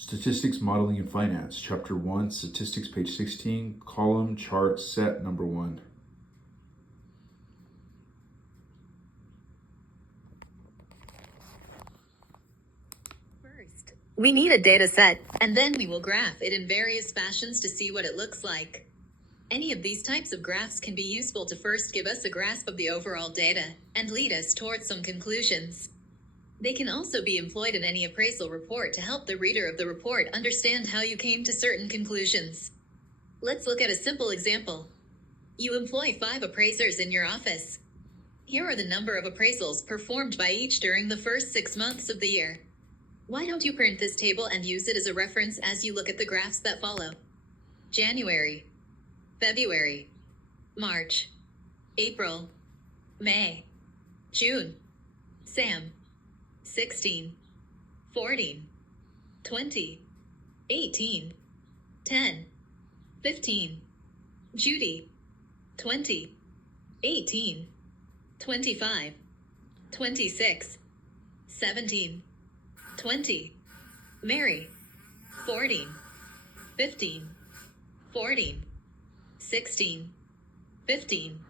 Statistics, Modeling, and Finance, Chapter 1, Statistics, page 16, column, chart, set number 1. First, we need a data set, and then we will graph it in various fashions to see what it looks like. Any of these types of graphs can be useful to first give us a grasp of the overall data and lead us towards some conclusions. They can also be employed in any appraisal report to help the reader of the report understand how you came to certain conclusions. Let's look at a simple example. You employ 5 appraisers in your office. Here are the number of appraisals performed by each during the first 6 months of the year. Why don't you print this table and use it as a reference as you look at the graphs that follow? January, February, March, April, May, June, Sam, 16, 14, 20, 18, 10, 15, Judy, 20, 18, 25, 26, 17, 20, Mary, 14, 15, 14, 16, 15,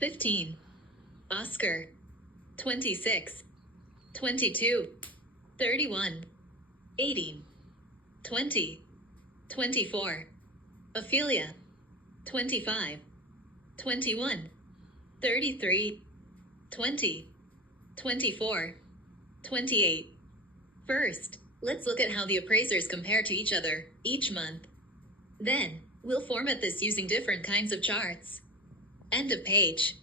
15, Oscar, 26, 22, 31, 18, 20, 24, Ophelia, 25, 21, 33, 20, 24, 28. First, let's look at how the appraisers compare to each other each month. Then, we'll format this using different kinds of charts. End of page.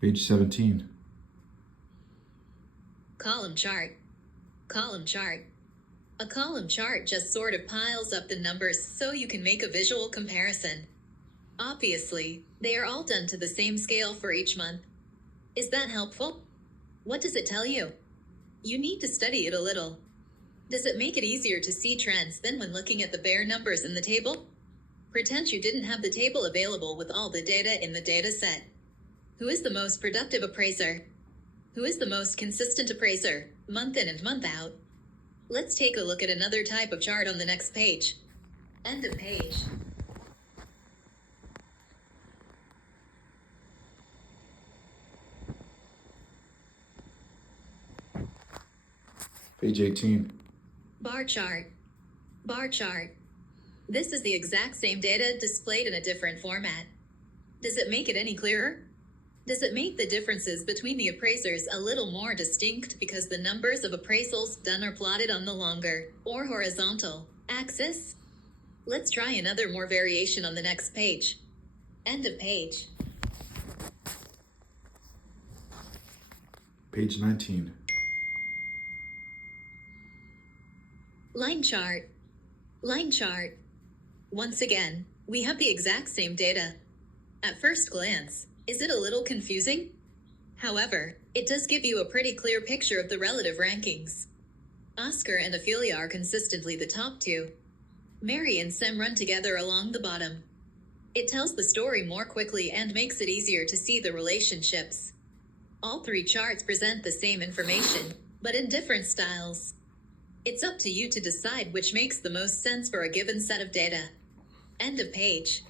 Page 17. Column chart. Column chart. A column chart just sort of piles up the numbers so you can make a visual comparison. Obviously, they are all done to the same scale for each month. Is that helpful? What does it tell you? You need to study it a little. Does it make it easier to see trends than when looking at the bare numbers in the table? Pretend you didn't have the table available with all the data in the data set. Who is the most productive appraiser? Who is the most consistent appraiser, month in and month out? Let's take a look at another type of chart on the next page. End of page. Page 18. Bar chart. Bar chart. This is the exact same data displayed in a different format. Does it make it any clearer? Does it make the differences between the appraisers a little more distinct because the numbers of appraisals done are plotted on the longer, or horizontal, axis? Let's try another more variation on the next page. End of page. Page 19. Line chart. Line chart. Once again, we have the exact same data. At first glance, is it a little confusing? However, it does give you a pretty clear picture of the relative rankings. Oscar and Ophelia are consistently the top 2. Mary and Sam run together along the bottom. It tells the story more quickly and makes it easier to see the relationships. All 3 charts present the same information, but in different styles. It's up to you to decide which makes the most sense for a given set of data. End of page.